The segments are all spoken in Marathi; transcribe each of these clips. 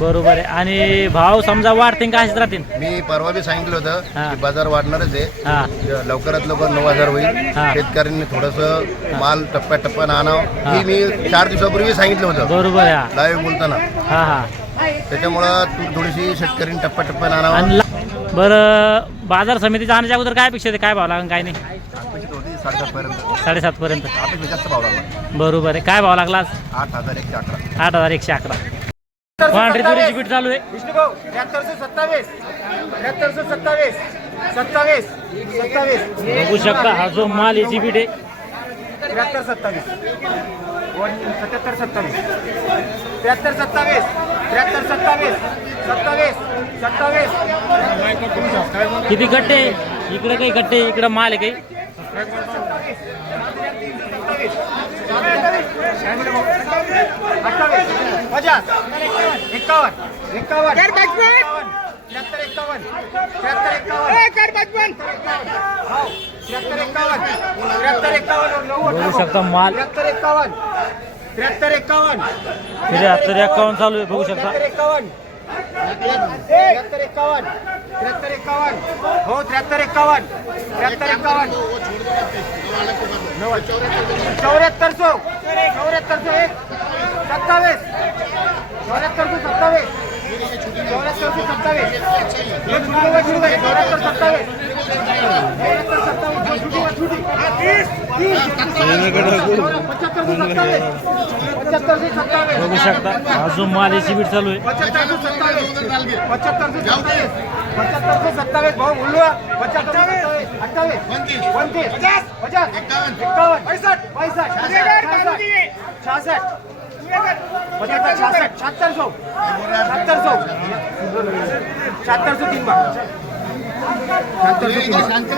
बरोबर आहे. आणि भाव समजा वाढतील का असेच राहतील? मी परवा बी सांगितलं होतं हा. की बाजार वाढणारच हा आहे, लवकरात लवकर 9,000 होईल. हा. शेतकऱ्यांनी थोडंसं माल टप्प्याटप्प्यानं आणावं ही मी 4 दिवसापूर्वी सांगितलं होतं बरोबर आहे. लाईव्ह बोलताना. हा हा त्याच्यामुळं थोडीशी शेतकऱ्यांनी टप्प्याटप्प्यानं आणावं. आणि बरं बाजार समितीच्या आणण्याच्या अगोदर काय अपेक्षा आहे? काय भाव लागेल काय नाही? अपेक्षित होती 7,500 पर्यंत. 7,500 पर्यंत. अपेक्षा जास्त भाव लागला. बरोबर आहे. काय भाव लागला आज? 8,111. 8,111. पांढरी तुरीची बीट चालू आहे. विष्णुभाऊ 7327 7327 27 27 बघू शकता हा जो माल याची बीट आहे. 7327 77 27 73 27 27 27 27 किती गट्टे आहे? इकडे काही गट्टे, इकडे माल आहे काही. बघू शकता माल 73 51 53 चालू आहे. बघू शकता 73 51 73 51 हो 73 51 73 51 7400 एक 27 7427 बघू शकता हा जो माल याची बीट चालू आहे. 7527 भाऊ बोललो 75 28 29 50 51 66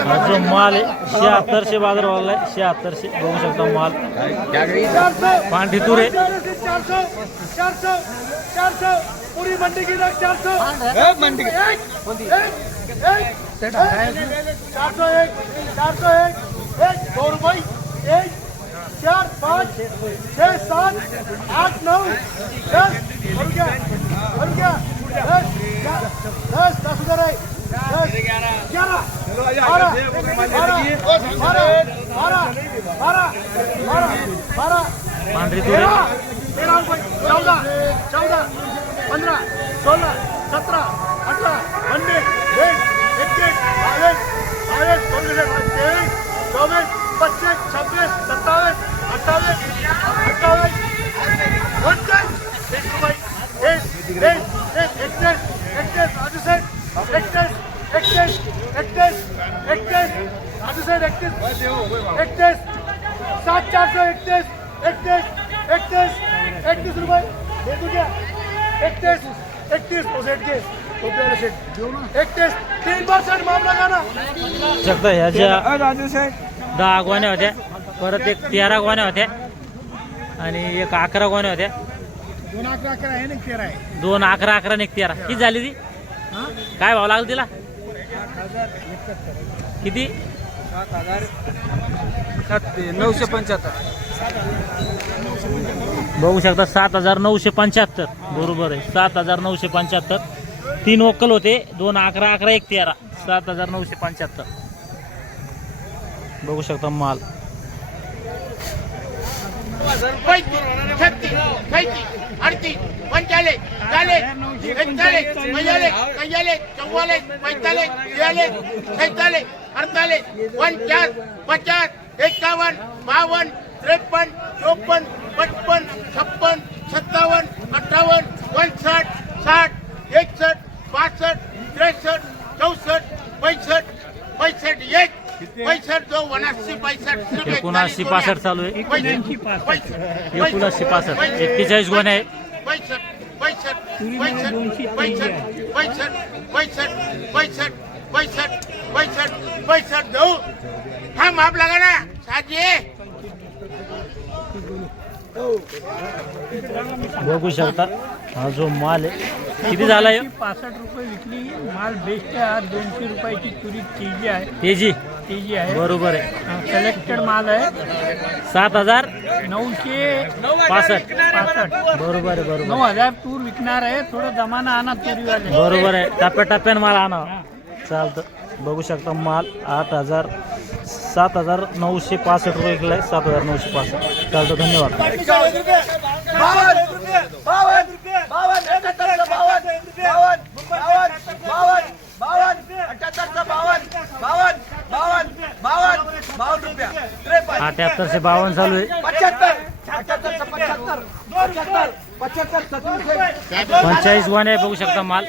हा जो माल आहे 7600 बाजार भावला आहे. 7600 बघू शकता माल. पांढरी तूर आहे. 400 पूरी मंडी की 400 मंडी 401 2 रुपये 1 4 5 6 7 8 9 10 और क्या 10 10 है 12 पांढरी तूर आहे. 14 15 16 17 18 19 20 21 22 23 24 25 26 27 28 28 शकता ह्याच्या 10 गोण्या होत्या, परत एक 13 गोण्या होत्या आणि एक 11 गोण्या होत्या. 2 11 11 आणि एक 13 किती झाली ती? काय भाव लागला तिला? किती? 975 बघू शकता 7975. बरोबर आहे 7975. 3 वक्कल होते, 2 11 11 एक 13. 7975 बघू शकता माल. 7965 चालू आहे. 7965 41 गोण्या आहे. 65 देऊ हा माप लागा ना साजी. बघू शकता हा जो माल आहे किती झाला आहे? 65 रुपये विकली. माल बेस्ट आहे. 200 रुपयाची तुरी चीज आहे. तेजी तेजी आहे. बरोबर आहे. सिलेक्टेड माल आहे. 7,965. 965. बरोबर आहे. बरोबर 9,000 तूर विकणार आहे. थोडं जमाना आणा तुरीवाले. बरोबर आहे. टप्प्याटप्प्याने माल आणा. चालतं. बघू शकता माल 7,965 रुपये विकलाय. 7,965. चालतं. धन्यवाद. 7852 चालू आहे. 45 गोण्या आहे. बघू शकता माल.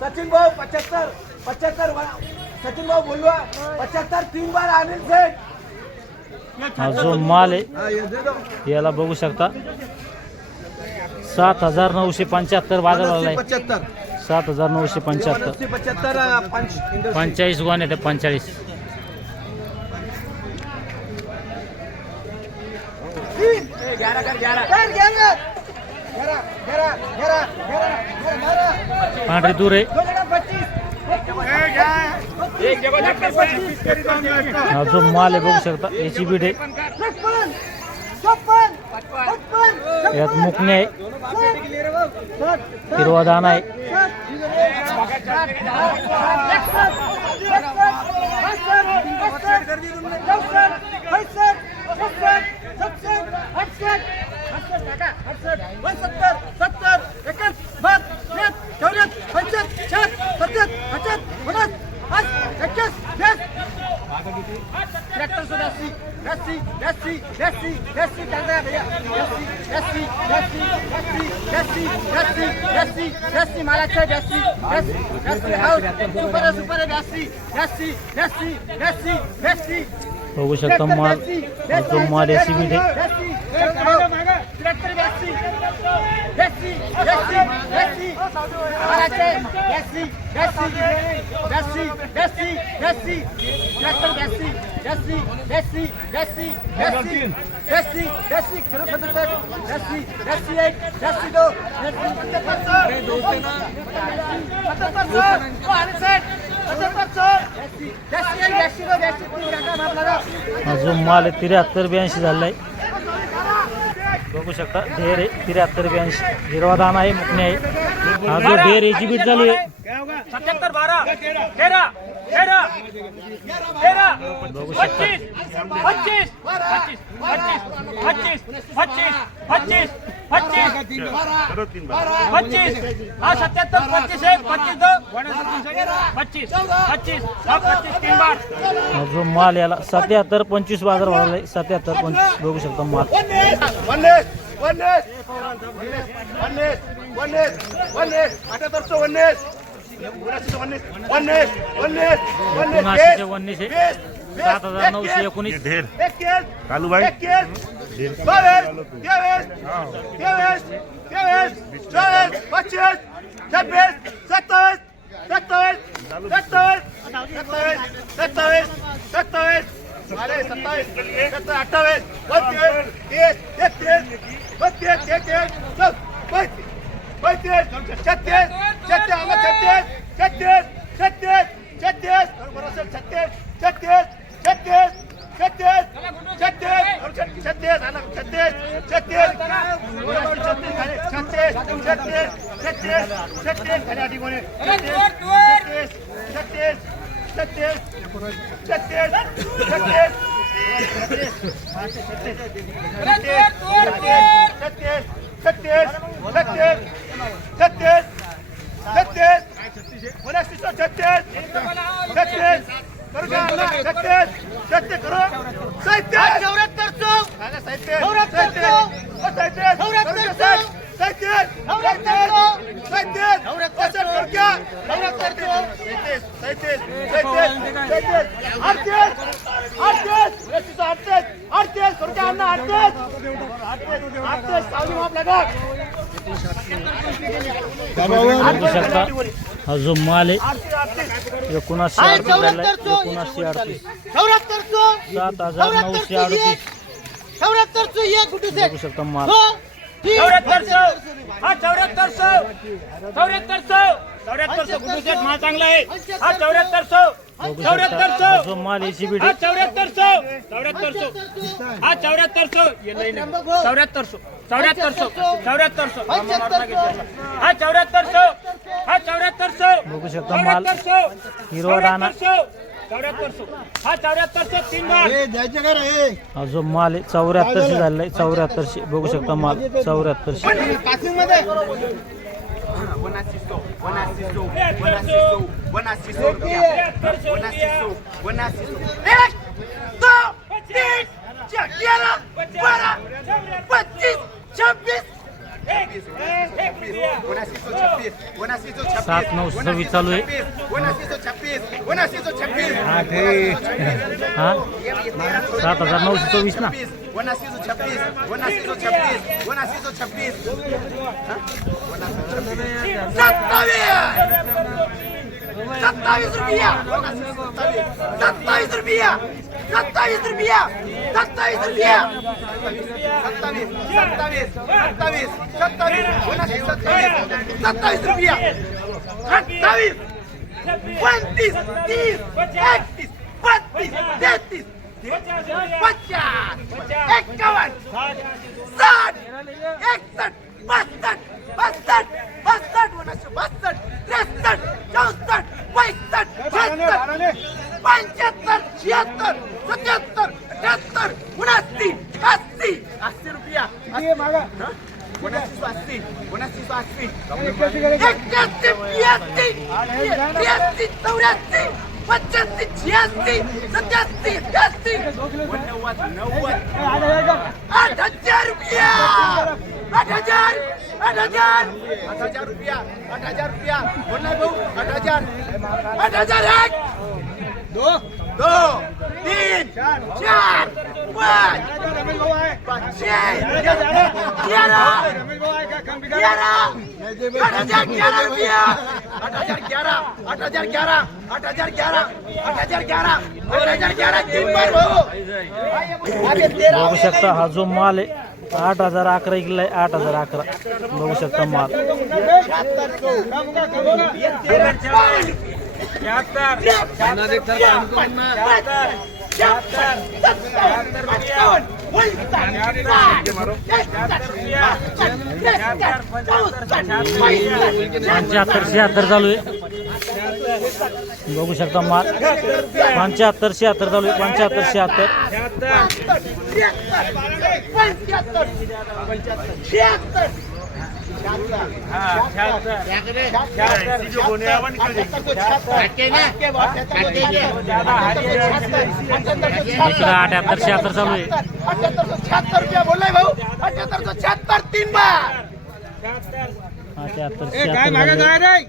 सचिन भाऊ 75. सचिन भाऊ बोलवा 75 3 बार अनिल सेठ. हा जो माल आहे याला बघू शकता 7,975 बाजार झालाय. 7,975. 45 गोण्या ते 45. पांढरी दूर आहे. हा जो माल आहे बघू शकता याची बीट आहे. यात मुकणे आहे. हिरवा दाना आहे. बघू शकता माल जो माल याची बीट आहे. हा जो माल आहे 73-82 झालाय. बघू शकता ढेर आहे 73-82. हिरवा दाना आहे. मुकणे आहे. हा जो ढेर याची बीट झाली आहे. 77 12 13 13 13 बघू शकता 25 25 25 25 25 25 25 हा 77 25 1 25 2 25 25 हा 25 3 बार. हा जो माल याला 77-25 बाजार भरलाय. 77-25 बघू शकता माल. नाशिकचे 19 आहे. 7,919 ढेर. कालूभाई 38 38 38 बघू शकता हा जो माल आहे 7938 7938 बघू शकता माल 7400 गुडुसेट माल चांगला आहे. हा 7400 बघू शकता हा जो माल एसीबीडी 7400 हा 7400 7400 7400 7400 हा 7400 हा 7400 बघू शकता माल हिरवा दाना 7400 हा 7400 तीन बार हा जो माल आहे 7400 झालेला आहे 7400 बघू शकता माल 7400 7926 चालू आहे हा 7924 ना 27 रुपया 27 रुपया 27 रुपया 27 रुपया 27 रुपया 28 29 30 31 32 33 50 51 60 61 62 62 62 63 64 65 75 76 77 78 79 80 80 रुपया 7980 7980 बघू शकता हा जो माल आहे 8011 किलो आहे 8011 बघू शकता माल पंच्याहत्तर 76 चालू आहे बघू शकता माल 75 76 चालू आहे 75 76 इकडं 78 76 चालू आहे 78 रुपया बोललाय भाऊ 78 तीन बार 78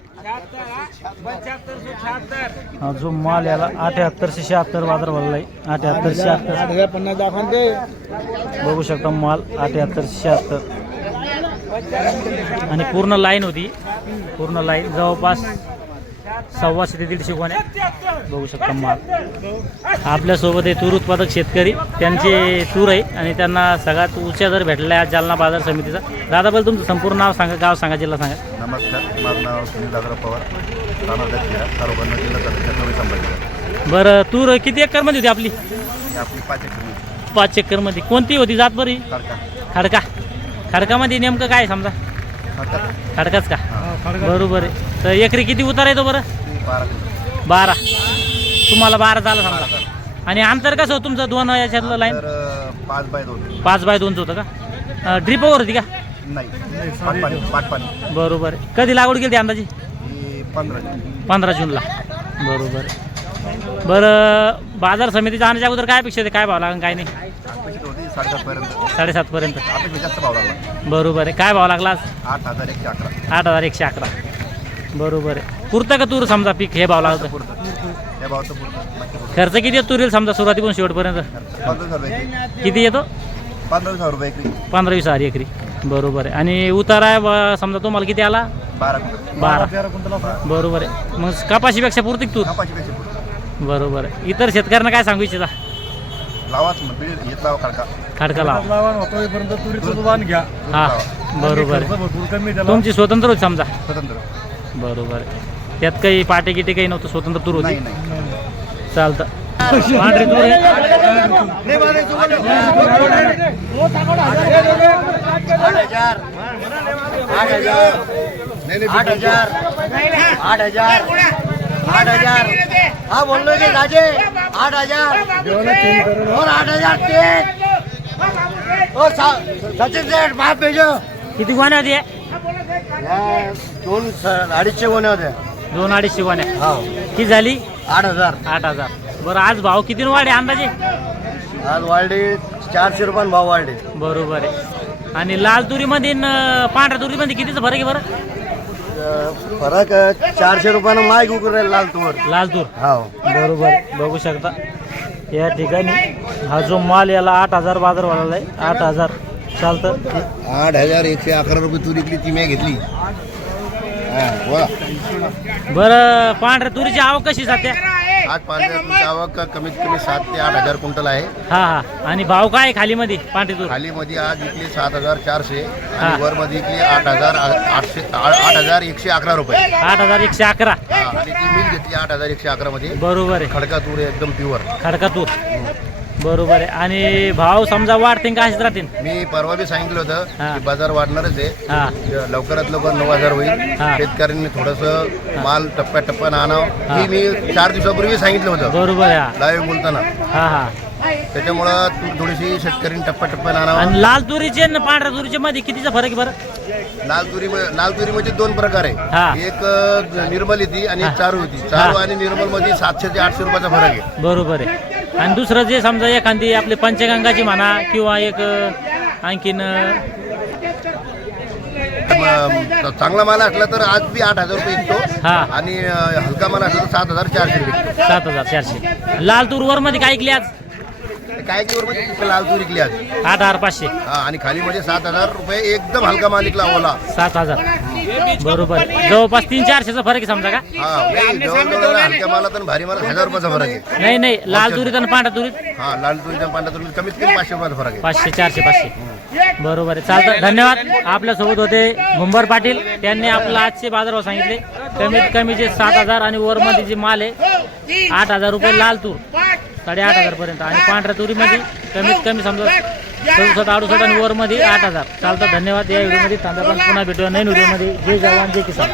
हा जो माल याला 78 बाजार भरला आहे 78 बघू शकता माल 78 आणि पूर्ण लाईन होती पूर्ण लाईन जवळपास 125 ते 150 गोण्या बघू शकता माल आपल्यासोबत आहे तूर उत्पादक शेतकरी त्यांचे तूर आहे आणि त्यांना सगळ्यात उच्च दर भेटला आहे जालना बाजार समितीचा. दादा बरं तुमचं संपूर्ण नाव सांगा गाव सांगा जिल्हा सांगा. नमस्कार माझं नाव सुनील दादा पवार राणा दक्षिणा तालुका जिल्हा तालुक्यात संभाजी. बरं तूर किती एकरमध्ये होती आपली? आपली 5 एकर 5 एकरमध्ये कोणती होती जात बरी? खडका. खडकामध्ये नेमकं काय समजा खडकाच का बरोबर आहे. तर एकरी किती उतार येतो बरं? 12 तुम्हाला 12 झालं समजा. आणि अंतर कसं होतं तुमचं दोन याच्यातलं लाईन? 5 बाय 2 होतं का? ड्रिपवर होती का? नाही पाटपाणी. बरोबर आहे. कधी लागवड केली अंदाजी? 15 जूनला बरोबर आहे. बरं बाजार समितीच्या आणण्याच्या अगोदर काय अपेक्षा होते काय भाव लागेल काय नाही? 7.5 पर्यंत जास्त भाव लागला बरोबर आहे. काय भाव लागला आज? 8111 8111 बरोबर आहे. पुरतं का तूर समजा पीक हे भाव लागतं? खर्च किती येतो तुरील समजा सुरुवातीपासून शेवटपर्यंत? 15,000 किती येतो? 15,000 रुपये एकरी. 15-20 एकरी बरोबर आहे. आणि उतारा समजा तुम्हाला किती आला? 12 12. बरोबर आहे. मग कपाशीपेक्षा पुरती तूर? कपाशीपेक्षा पुढे बरोबर आहे. इतर शेतकऱ्यांना काय सांगू इच्छिता? लावाच मग बीड घेत लावा खडका खडका लावा. तुरीचं दुधान घ्या. हा बरोबर आहे. भरपूर कमी त्याला. तुमची स्वतंत्र होती समजा? स्वतंत्र बरोबर आहे. त्यात काही पाटे गिटे काही नव्हतं, स्वतंत्र तूर होती? नाही. चालतं. पांढरी तूर आहे. 8,000 हा बोललो की राजे 8,000 और 8,000 सचिन सेठ बाप भेजो. किती गोण्या होती? 2-2.5 गोण्या होत्या. 2-2.5 गोण्या. हो किती झाली? 8,000. 8,000. बरं आज भाव किती वाढे अंदाजे? आज वाढले 400 रुपये भाव वाढले. बरोबर आहे. आणि लाल तुरीमध्ये न पांढऱ्या तुरीमध्ये कितीचा फरक आहे बरं? फरक 400 रुपयानं माग उकरू राहील लाल तूर. लाल तूर हो बरोबर बघू शकता या ठिकाणी हा जो माल याला 8,000 बाजार वाढवला आहे. 8,000 चालतं. 8,111 रुपये तूर विकली ती मी घेतली. बरं पांढऱ्या तुरीची आवक कशी सध्या? आज पांढऱ्या आवक कमीत कमी 7 ते 8,000 क्विंटल आहे. हा हा. आणि भाव काय खाली मध्ये पांढरी तूर? खाली मध्ये आज विकली 7,400 हा. आणि वर मध्ये विकली 8,111 रुपये. 8,111. आणि ती मिल घेतली 8,111 मध्ये. बरोबर आहे. खडका तूर आहे एकदम प्युअर. खडका तूर बरोबर आहे. आणि भाव समजा वाढतील का असेच राहतील? मी परवा बी सांगितलं होतं हा. की बाजार वाढणारच आहे. हा लवकरात लवकर 9,000 होईल. हा. शेतकऱ्यांनी थोडंसं माल टप्प्याटप्प्यानं आणावं ही मी 4 दिवसापूर्वी सांगितलं होतं बरोबर आहे. हा लाईव्ह बोलताना. हा हा. त्याच्यामुळं थोडीशी शेतकऱ्यांनी टप्प्याटप्प्यानं आणावं. आणि लाल तुरीचे आणि पांढऱ्या तुरीचे मध्ये कितीचा फरक आहे बरं? लाल तुरी म्हणजे 2 प्रकार हा. आहे. एक निर्मल येते आणि एक चारू होती. चारू आणि निर्मल मध्ये 700 ते 800 रुपयाचा फरक आहे. बरोबर आहे. आणि दुसरं जे समजा एखादी आपली पंचगंगाची म्हणा किंवा एक आणखीन चांगला माल असला तर आज बी 8,000 रुपये विकतो. हा. आणि हलका माल असला तर 7,400 विकतो. 7,400. लाल तूर वर मध्ये काय ऐकली आज? काय किंमत लाल तूर विकली आज? 8,500. हा. आणि खाली मध्ये 7,000 रुपये एकदम हलका माल विकला ओला. 7,000 बरोबर आहे. जवळपास 300-400चा फरक आहे समजा का? हा. नाही, जवळजवळ हलक्या मालात आणि भारी मालात 1,000 रुपयाचा फरक आहे. नाही नाही, लाल तुरीत आणि पांढऱ्या तुरीत हा. लाल तुरीच्या पांढऱ्या तुरीत कमीत कमी 500 रुपयाचा फरक आहे. 500, 400, 500 बरोबर आहे. चालतं. धन्यवाद. आपल्यासोबत होते भुंबर पाटील. त्यांनी आपला आजचे बाजारभाव सांगितले. कमीत कमी जे 7,000 आणि वरमध्ये जे माल आहे 8,000 रुपये लाल तूर 8,500 पर्यंत. आणि पांढऱ्या तुरीमध्ये कमीत कमी समजा 67-68 आणि वरमध्ये 8,000. चालतं. धन्यवाद. या व्हिडिओमध्ये पुन्हा भेटूया नवीन व्हिडिओमध्ये. जय जवान जय किसान.